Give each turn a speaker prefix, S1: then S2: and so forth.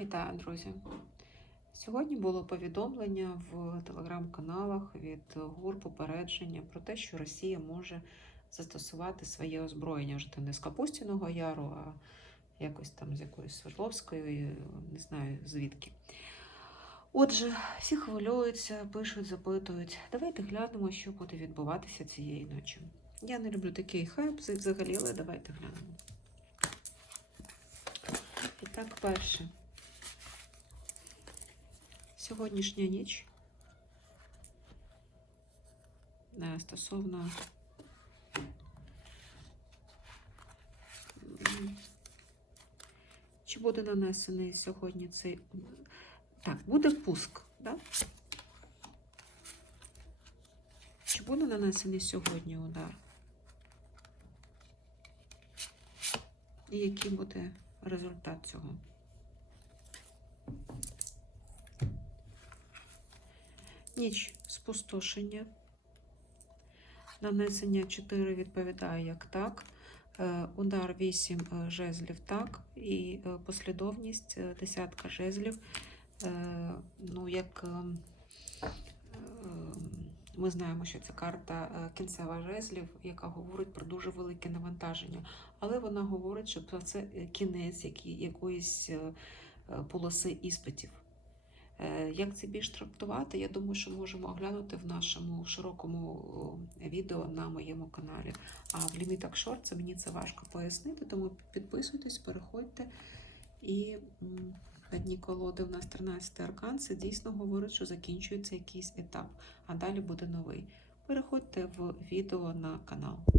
S1: Вітаю, друзі! Сьогодні було повідомлення в телеграм-каналах від ГУР попередження про те, що Росія може застосувати своє озброєння вже не з Капустіного Яру, а якось там з якоїсь Свердловської, не знаю звідки. Отже, всі хвилюються, пишуть, запитують. Давайте глянемо, що буде відбуватися цієї ночі. Я не люблю такий хайп взагалі, але давайте глянемо. І так, перше. Сьогоднішня ніч е, стосовно чи буде нанесений сьогодні цей так, буде пуск, да? Чи буде нанесений сьогодні удар? І який буде результат цього? Ніч спустошення. Нанесення 4 відповідає як так. Е, Удар 8 е, жезлів так. І е, послідовність десятка жезлів. Ну, як ми знаємо, що це карта кінцева жезлів, яка говорить про дуже велике навантаження. Але вона говорить, що це кінець якоїсь полоси іспитів. Е, Як це більш трактувати, я думаю, що можемо оглянути в нашому широкому відео на моєму каналі. А в лімітах шорт це мені це важко пояснити, тому підписуйтесь, переходьте. І на дні колоди у нас 13 аркан. Це дійсно говорить, що закінчується якийсь етап, а далі буде новий. Переходьте в відео на канал.